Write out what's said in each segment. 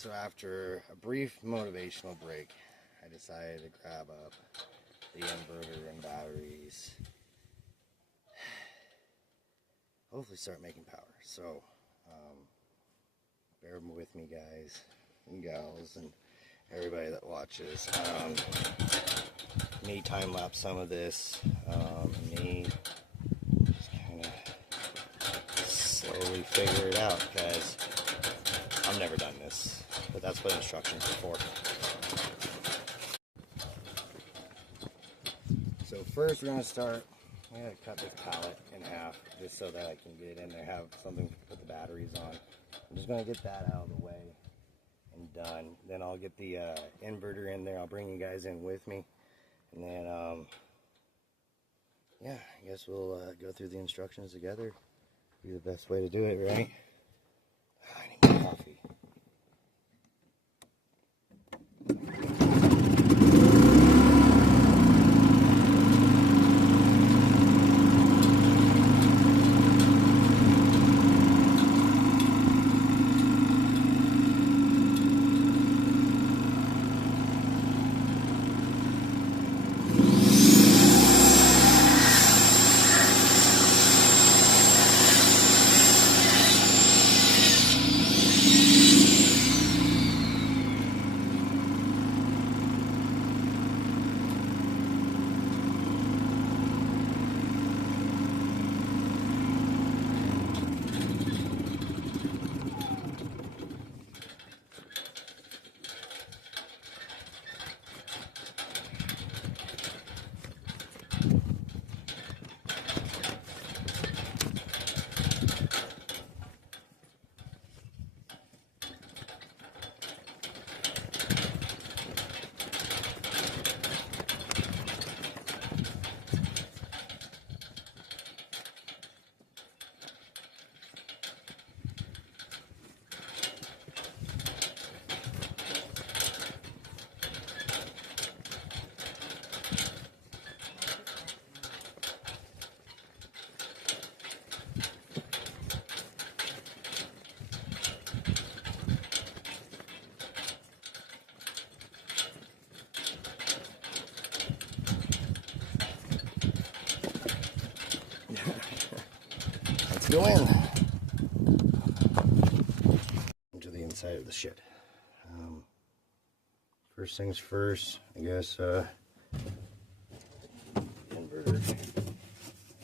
So after a brief motivational break, I decided to grab up the inverter and batteries. Hopefully start making power. So bear with me, guys and gals and everybody that watches. Me time-lapse some of this. Me just kind of slowly figure it out, because I've never done this, but that's what instructions are for. So first we're going to start, I'm going to cut this pallet in half just so that I can get it in there, have something to put the batteries on. I'm just going to get that out of the way and done. Then I'll get the inverter in there. I'll bring you guys in with me. And then, yeah, I guess we'll go through the instructions together. Be the best way to do it, right? I need more coffee. Let's go in into the inside of the shed. First things first, I guess, inverter.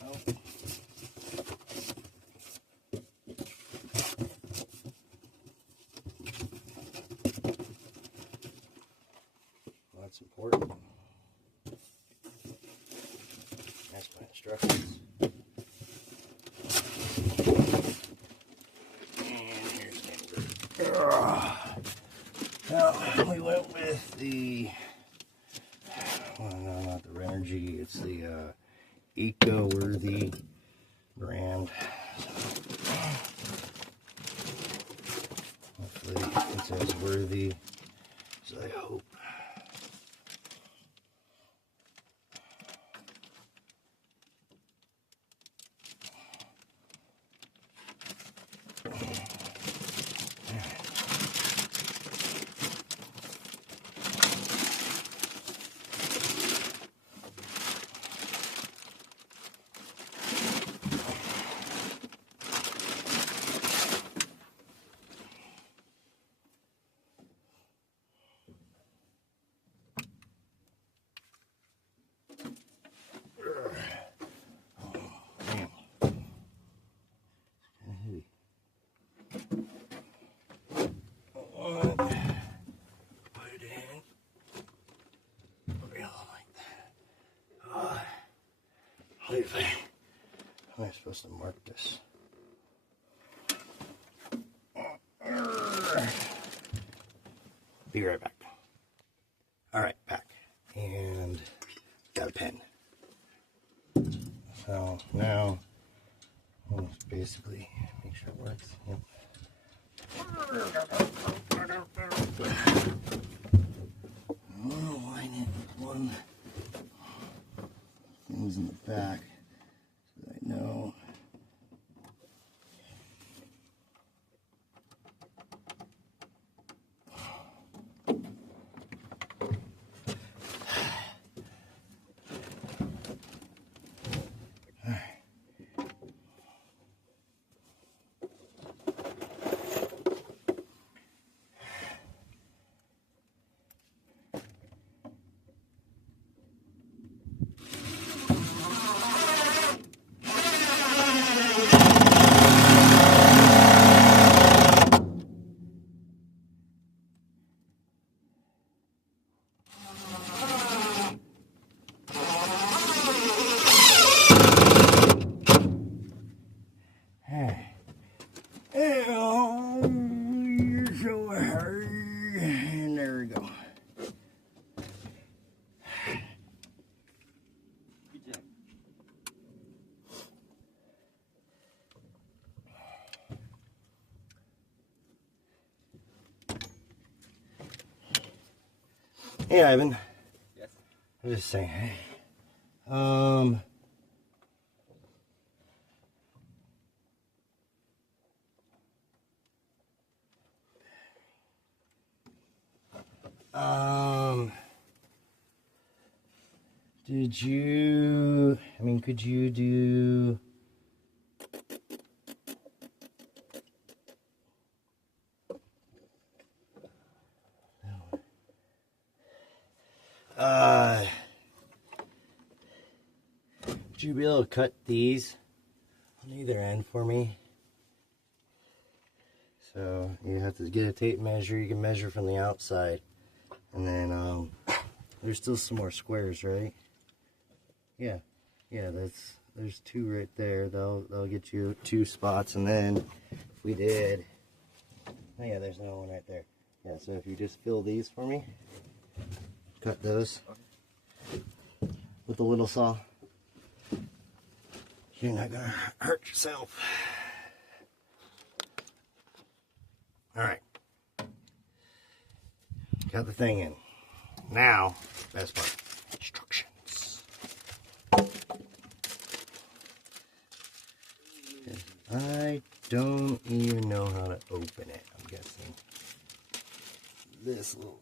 Oh. Well, that's important. That's my instructions. Now, we went with the, well, no, not the Renergy, it's the Eco-Worthy brand. Hopefully it's as worthy as I hope. How am I supposed to mark this? Be right back. Alright, back. And got a pen. So now, we'll basically make sure it works. Yep. I'm going to line it with one things in the back so that I know. so hard. And there we go. Good job. Hey, Ivan. Yes. I was just saying, hey. Did you, could you do, would you be able to cut these on either end for me? So you have to get a tape measure. You can measure from the outside, and then there's still some more squares, right? Yeah, there's two right there. They'll get you 2 spots, and then if we did, oh yeah, there's another one right there. Yeah, so if you just fill these for me, cut those with a little saw. You're not gonna hurt yourself. All right, got the thing in. Now, best part, instructions. I don't even know how to open it, I'm guessing. This little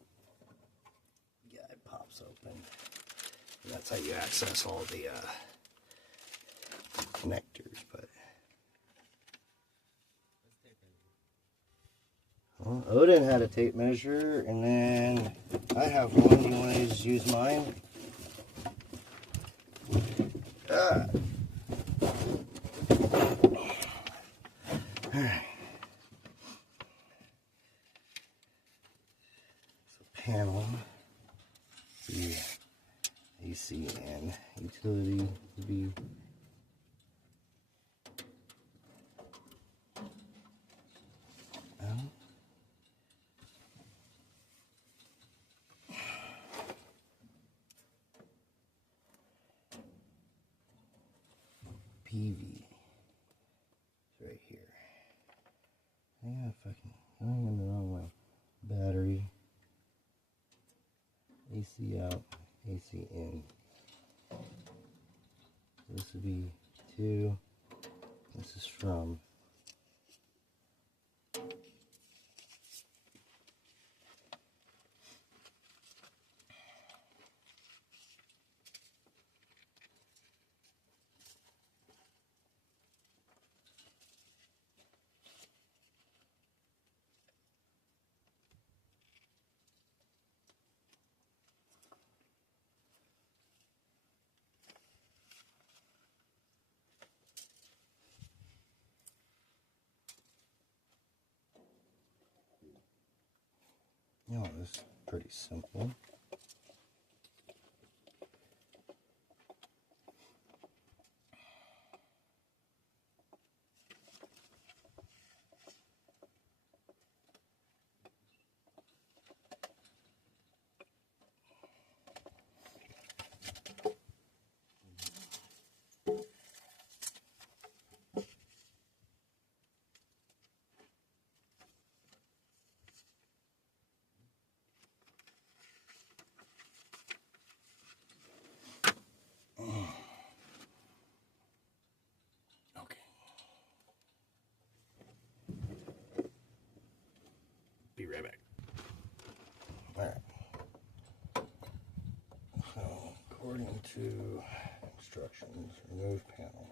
guy pops open. And that's how you access all the connectors, but well, Odin had a tape measure, and then I have one. You want to just use mine? Alright. So panel, the AC and utility would be out. PV. It's right here. Yeah, I am the wrong one. Battery. AC out, AC in. This would be 2. This is from. Oh, this is pretty simple. Okay. Be right back. Alright. So, according to instructions, remove panel.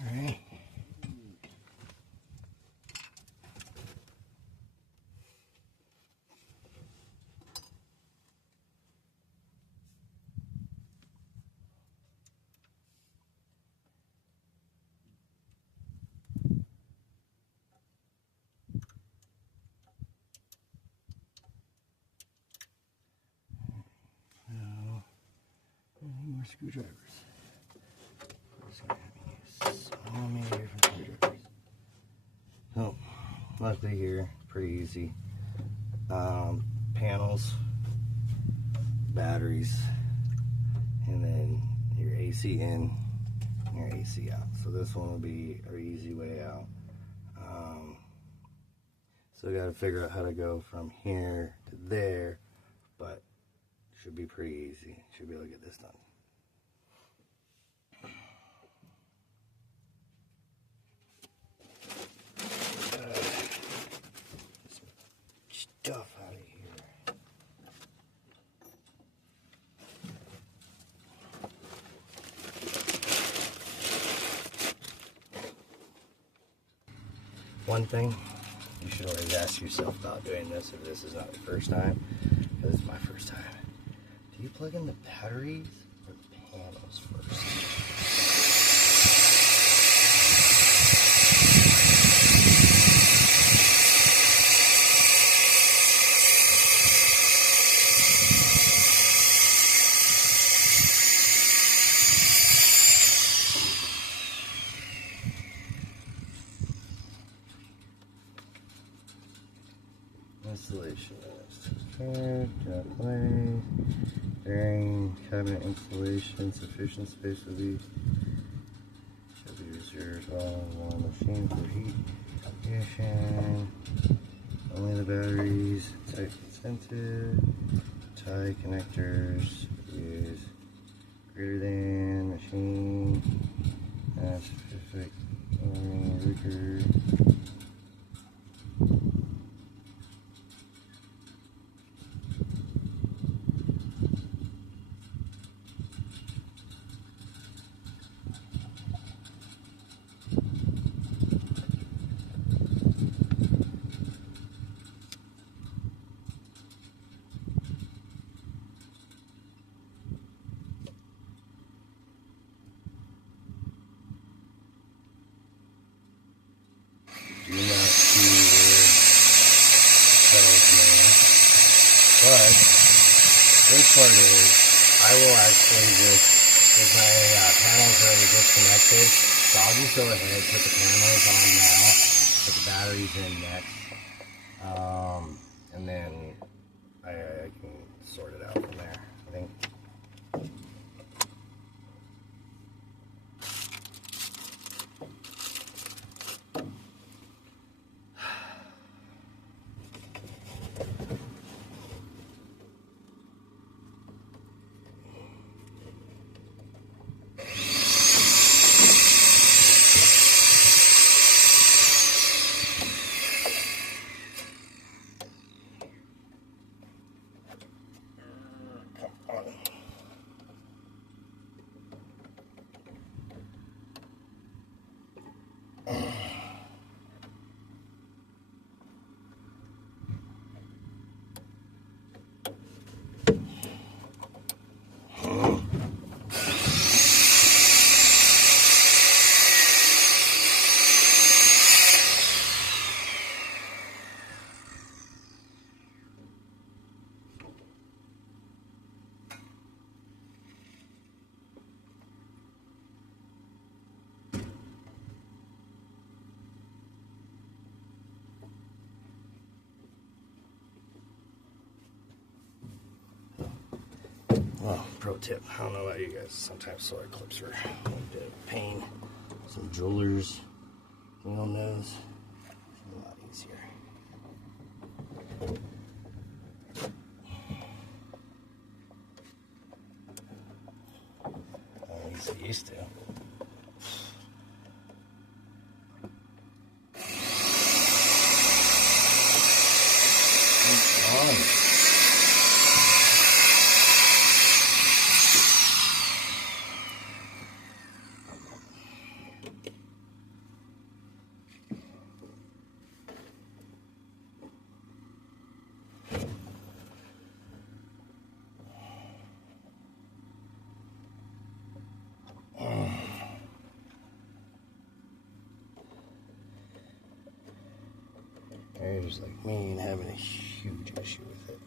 Alright. screwdrivers. So many different screwdrivers. Oh, luckily here, pretty easy. Panels, batteries, and then your AC in, and your AC out. So this one will be our easy way out. So we got to figure out how to go from here to there, but should be pretty easy. Should be able to get this done. Stuff out of here. One thing you should always ask yourself about doing this if this is not your first time, because it's my first time. Do you plug in the batteries or the panels first? Installation is bearing cabinet installation. Sufficient space will be should be reserved on one machine for heat condition. Only the batteries type incentive. Tie connectors use greater than machine. Specific record. Do not see where it tells me. But this part is, I will actually just, because my panels are already disconnected, so I'll just go ahead, put the panels on now, put the batteries in next, and then I can sort it out from there, I think. Well, pro tip, I don't know about you guys, sometimes solar clips are a bit of a pain. Some jewelers, fingernails, it's a lot easier. At least it used to. Come on. You're just like me and having a huge issue with it.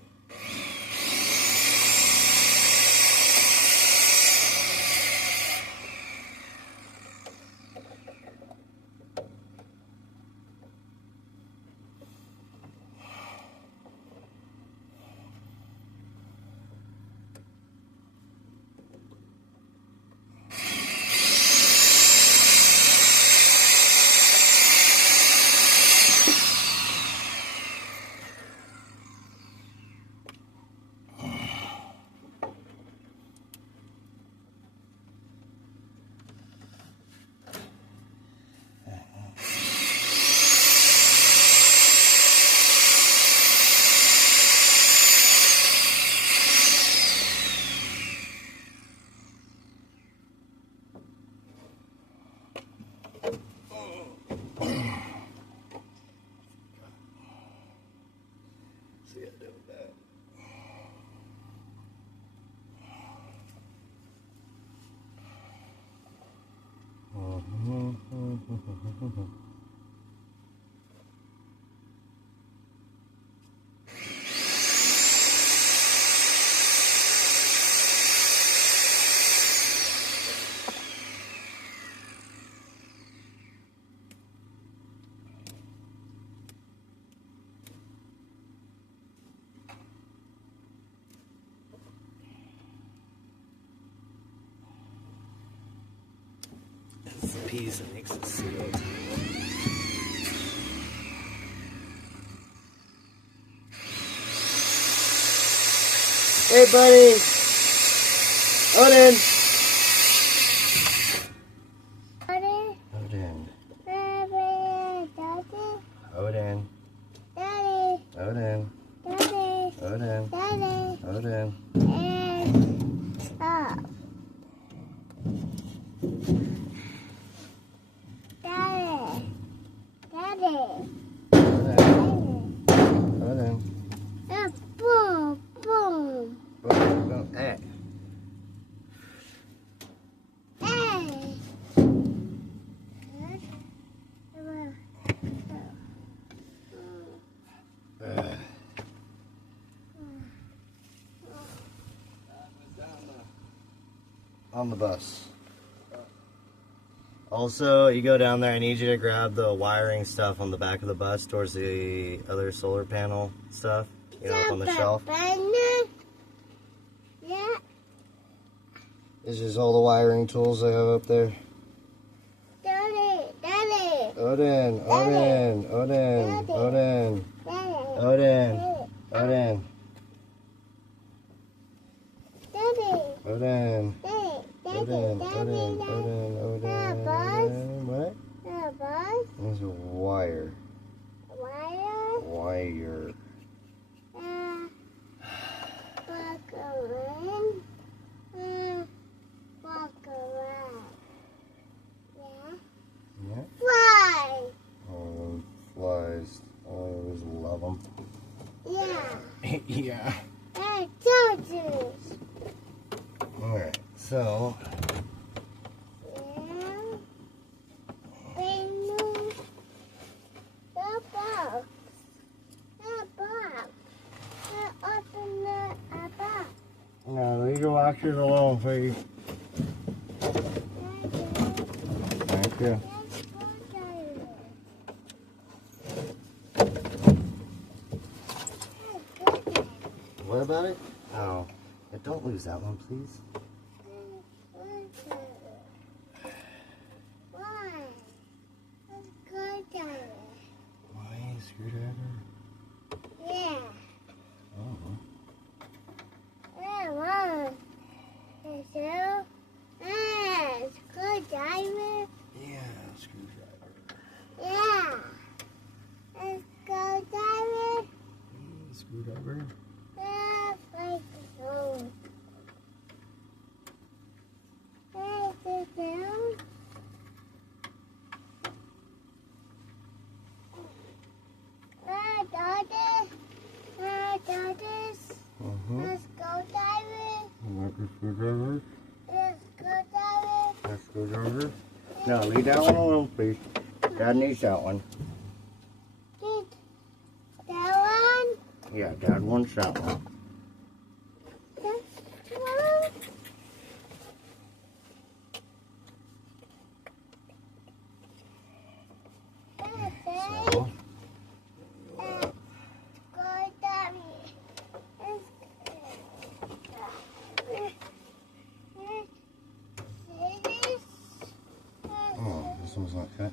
See how to do that. It's the piece that makes it sealed. Hey, buddy. Odin. Odin. Odin. Daddy. Odin. Daddy. Odin. Daddy. Odin. And stop. Daddy. Daddy. Odin. Odin. Boom. Boom. Boom, boom. Hey. Hey. On the bus. Also, you go down there, I need you to grab the wiring stuff on the back of the bus towards the other solar panel stuff, you know, up on the shelf. Yeah. This is all the wiring tools I have up there. Daddy. Daddy. Odin, Odin, Odin, Odin, Daddy. Odin, Odin, Daddy. Odin, Daddy. Odin, Odin, Odin, Odin. What? There's a wire. Wire. Yeah. Fly. Oh, flies. I always love them. Yeah. Yeah. And tortoise. Alright, so. Yeah. Penguin. The box. The box. Open the box. No, leave your watches alone, please. Thank you. What about it? Oh, yeah, don't lose that one, please. Why screwdriver? Yeah. Oh. Screwdriver. Yeah, screwdriver. Yeah. Screwdriver. Screwdriver. Like so. Like so. Daughters. Let's go diving. You want the screwdriver? Let's go diving. That screwdriver? No, leave that one alone, please. Dad needs that one. That one. Yeah, Dad wants that one. This one. So, Go diving. oh, this one's not cut.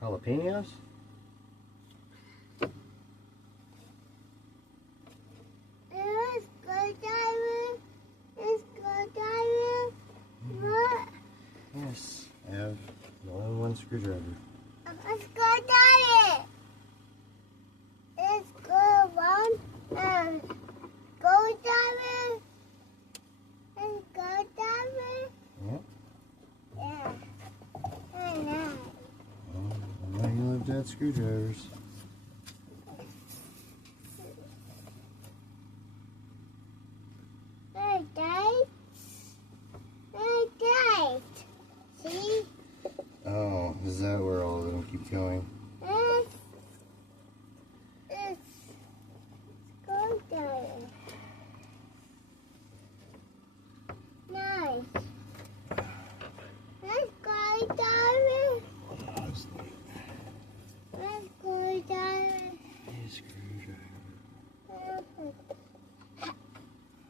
Jalapenos? Let's go diving. screwdriver. Let's go dive it. Let's go one. Go dive it. Let's go dive it. Yep. Yeah. I know. Well, now you love Dad's screwdrivers. Hey, Dad. Hey, Dad. See? Oh, is that where all of them keep going? It's go dive. Nice. Let's go dive. Let's go dive.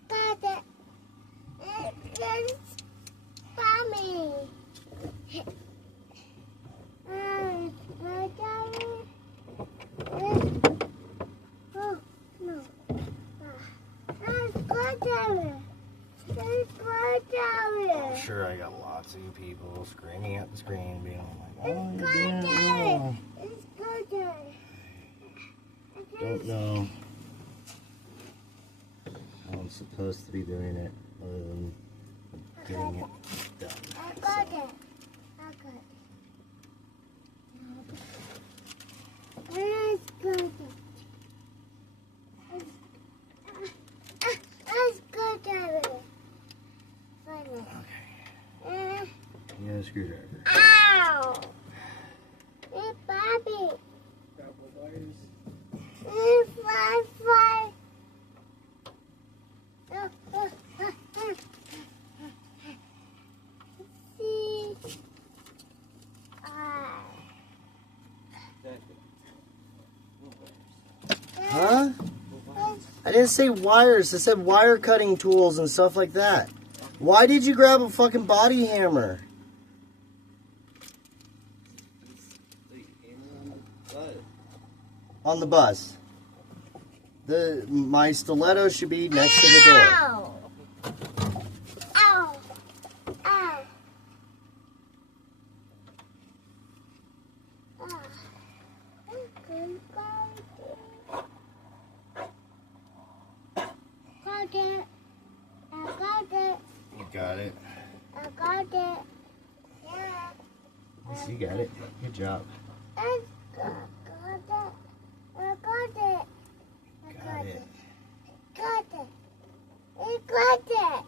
Got it. It's mommy. Go dive. Oh no. Let's go dive. Let's go dive. I'm sure I got lots of you people screaming at the screen, being like, "Oh, Let's you're go doing it dive. wrong." Let's go dive. Don't know how I'm supposed to be doing it other than getting it done. I got it. I got it. Let's go dive. Let's go dive. Funny. Okay. You got a screwdriver. Ow! Hey, Bobby. Hey, fly, fly. See? Huh? I didn't say wires. I said wire cutting tools and stuff like that. Why did you grab a fucking body hammer? On the bus. My stiletto should be next to the door. Ow! Ow! Ow! Got it. I got it. You got it. I got it. Yeah. Yes, you got it. Good job. I got it. I got it. I Got it. Got it. I got it.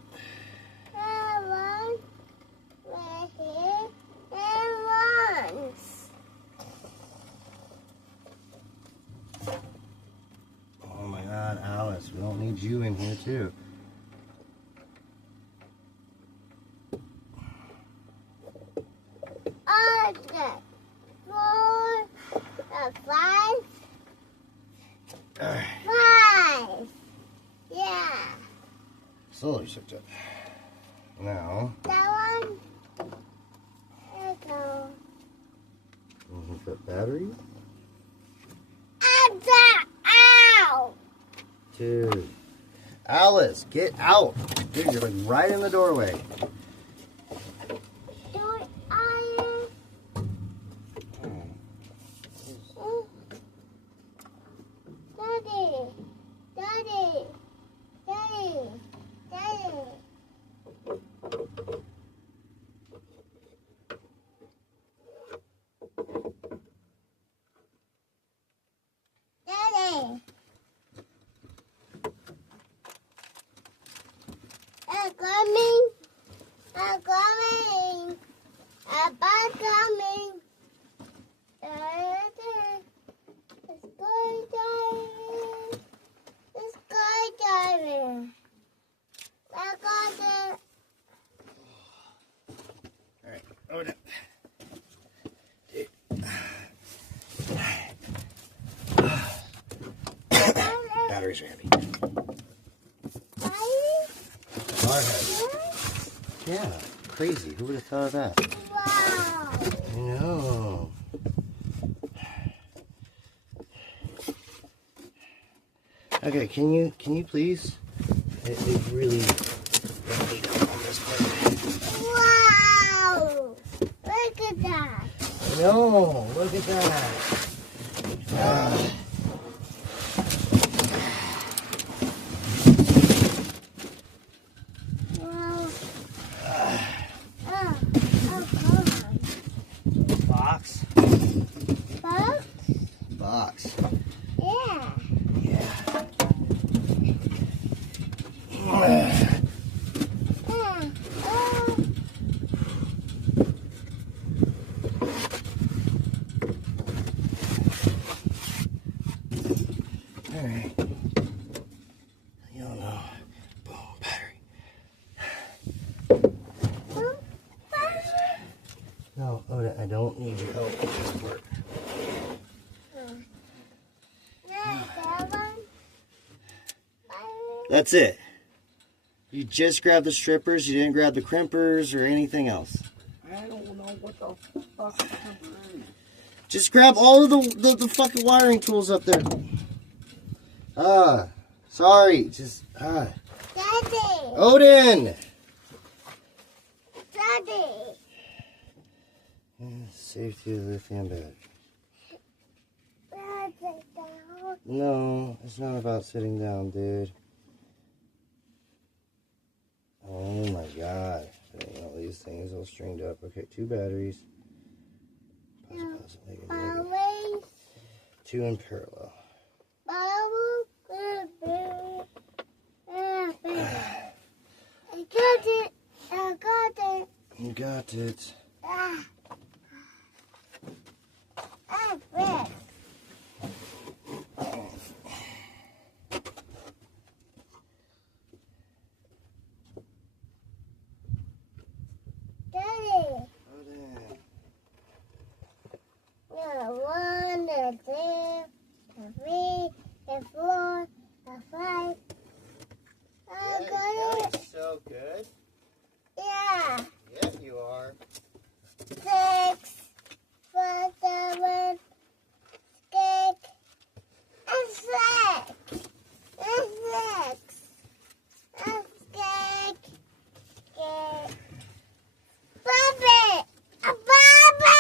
I want right here and once. Oh my God, Alice, we don't need you in here too. Okay. 4, 5. Alright. 5. Yeah. Slowly shift up. Now, That one. There you go. put battery. Ow! Dude. Alice, get out. Dude, you're like right in the doorway. Do it iron. Daddy. Daddy. Daddy. Daddy. Daddy. I'm coming. I'm coming. I'm coming. Let's go diving. Let's go diving. I got it. Alright, open it. Batteries are heavy. Are heavy. Yeah, crazy. Who would have thought of that? Wow. I know. Okay, can you please? It really on this part. Wow. Look at that. No, look at that. Ah. Box? Box? Box. Yeah. Yeah. Alright. You don't know. Boom, battery. No, Oda, I don't need your help with this part. That's it. You just grabbed the strippers, you didn't grab the crimpers or anything else. I don't know what the fuck. Just grab all of the fucking wiring tools up there. Sorry. Just, Daddy. Odin! Daddy. Safety of the lithium battery. Daddy, down. No, it's not about sitting down, dude. Oh my god. Getting all these things all stringed up. Okay, 2 batteries. Pause, Always. 2 in parallel. I got it. I got it. You got it. Red. Daddy. One, the 2, the 3, the 4, the 5. I got it. So good. Yeah. Yeah, you are. 6, 5, 7, 6, and 6. And 6. And 6. Bobby! A Bobby!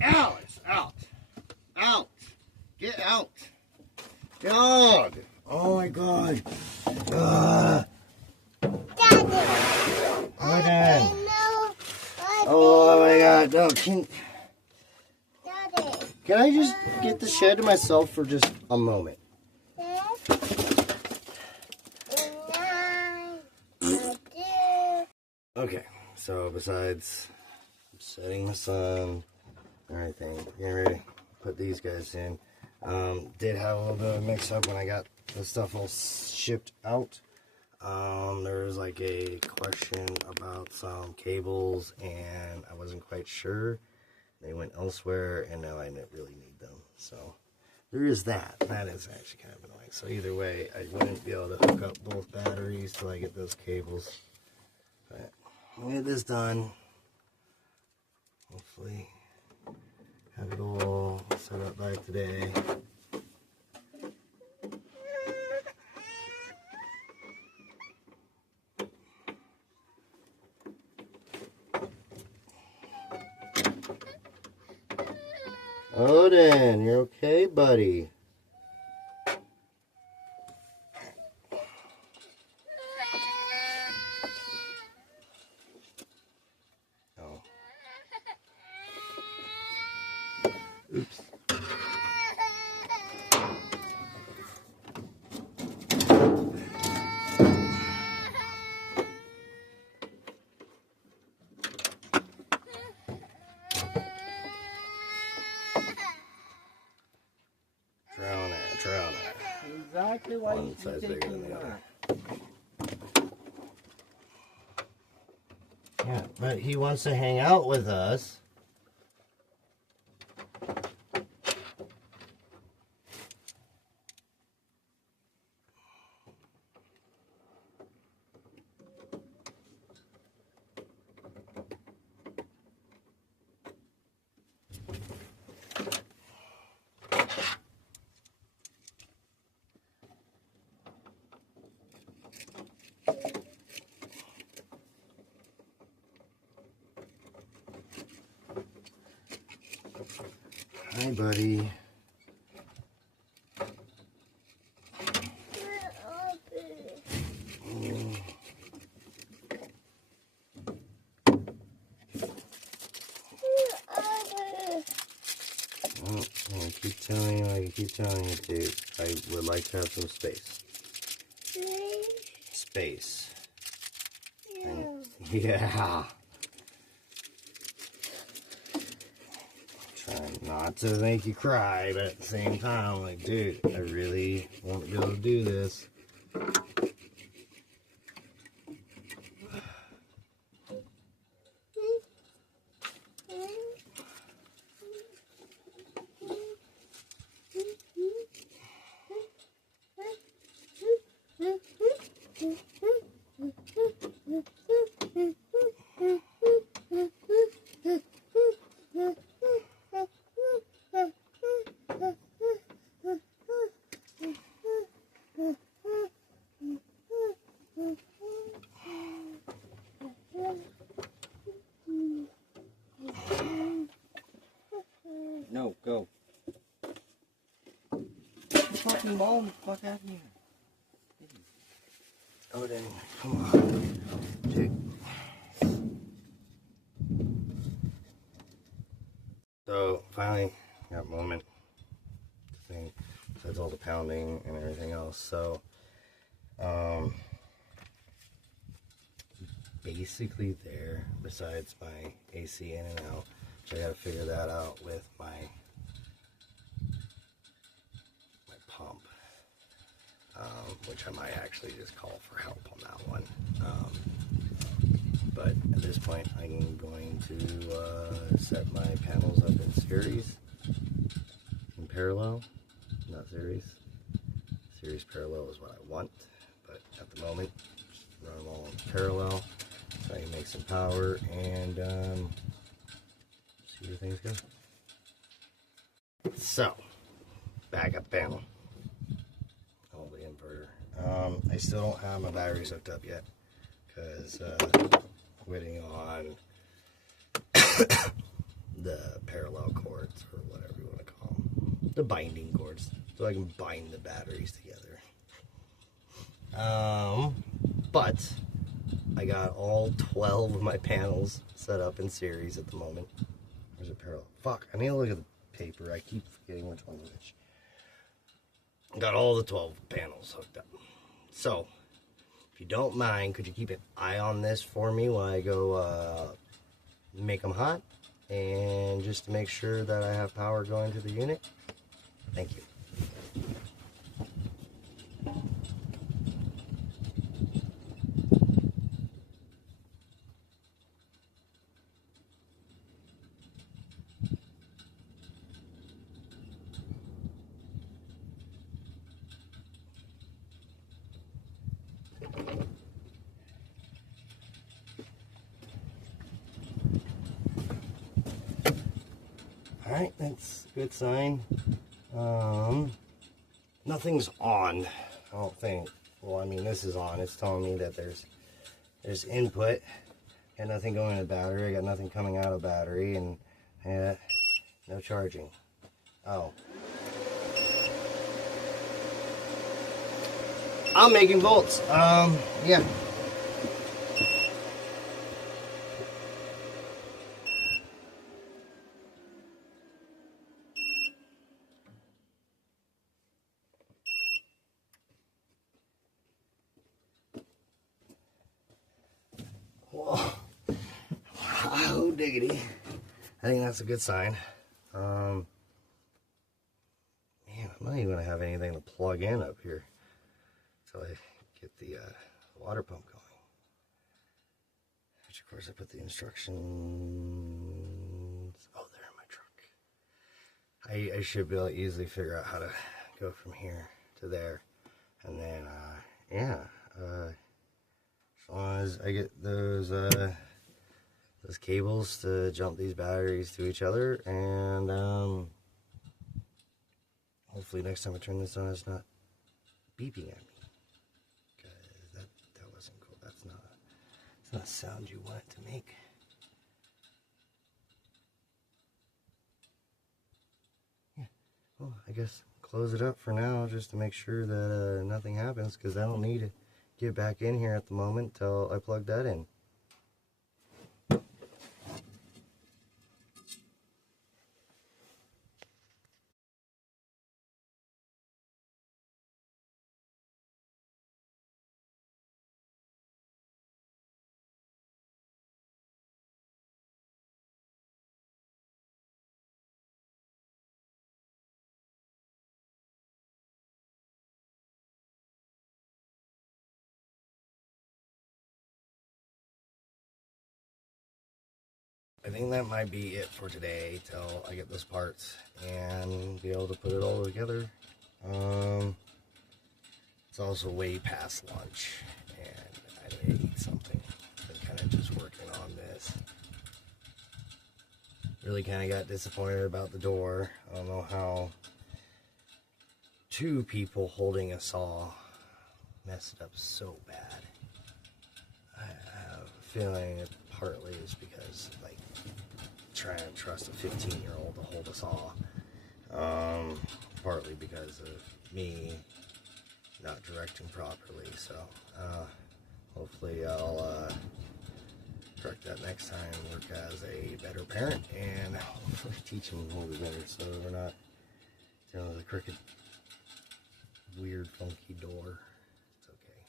Alex, out. Out. Get out. Dog. Oh my god. Daddy! Odin. No. Oh my god. No, Daddy. can I just get the shed to myself for just a moment? 6, 9, 2. Okay, so besides setting the sun, everything, getting ready to put these guys in, did have a little bit of a mix up when I got the stuff all shipped out. There was like a question about some cables and I wasn't quite sure. They went elsewhere and now I didn't really need them. So there is that. That is actually kind of annoying. So either way, I wouldn't be able to hook up both batteries till I get those cables. But I'll get this done. Hopefully have it all set up by today. Odin, you're okay, buddy? Oh. Oops. Drown it. Exactly why One you size take bigger than the that. other. Yeah, but he wants to hang out with us. Hi, buddy. Oh, I keep telling you, I keep telling you, dude. I would like to have some space. Space. And, yeah. Trying not to make you cry, but at the same time, I'm like, dude, I really won't be able to do this. No, go. Fucking ball, the fuck out of here. Oh, then, come on. Dude. So, finally, got a moment to think. That's all the pounding and everything else. So, basically there, besides my AC in and out, which I gotta figure that out with my pump, which I might actually just call for help on that one. But at this point, I'm going to set my panels up in series, in parallel, not series. Series parallel is what I want, but at the moment, just run them all in parallel so I can make some power and see where things go. So, backup panel. Oh, the inverter. I still don't have my batteries hooked up yet because waiting on the parallel cords or whatever you want to call them, the binding cords, so I can bind the batteries together. But I got all 12 of my panels set up in series at the moment. Where's it parallel? Fuck, I need to look at the paper. I keep forgetting which one's which. Got all the 12 panels hooked up. So, if you don't mind, could you keep an eye on this for me while I go make them hot? And just to make sure that I have power going to the unit? Thank you. Alright, that's a good sign. Nothing's on, I don't think. Well, I mean, this is on. It's telling me that there's input. Got nothing going in the battery. I got nothing coming out of the battery, and no charging. Oh. I'm making volts. Yeah. Whoa. Oh, diggity. I think that's a good sign. Man, I'm not even going to have anything to plug in up here until I get the water pump going. Which, of course, I put the instructions... Oh, they're in my truck. I should be able to easily figure out how to go from here to there. And then, yeah, as long as I get those cables to jump these batteries to each other, and hopefully next time I turn this on, it's not beeping at me. Because that wasn't cool. That's not a sound you want it to make. well, I guess close it up for now just to make sure that nothing happens, because I don't need to get back in here at the moment until I plug that in. I think that might be it for today till I get those parts and be able to put it all together. It's also way past lunch and I need to eat something. Been kind of just working on this. Really kind of got disappointed about the door. I don't know how two people holding a saw messed it up so bad. I have a feeling it partly is because, like, trying to trust a 15-year-old to hold a saw. Partly because of me not directing properly. So hopefully I'll correct that next time, work as a better parent, and hopefully teach them a little bit better so we're not dealing with a crooked, weird, funky door. It's okay.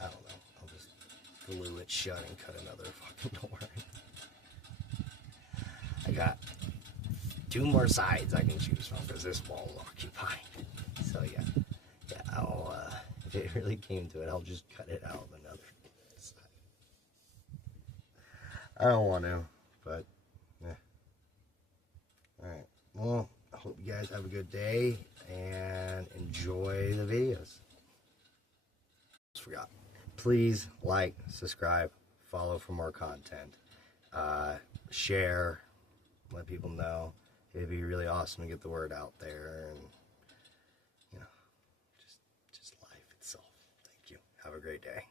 I don't know. I'll just glue it shut and cut another fucking door. I got 2 more sides I can choose from because this wall is occupied. So yeah, I'll, if it really came to it, I'll just cut it out of another side. I don't want to, but yeah. Alright, well, I hope you guys have a good day and enjoy the videos. Just forgot. Please like, subscribe, follow for more content, share, let people know. It'd be really awesome to get the word out there, and you know, just life itself. Thank you. Have a great day.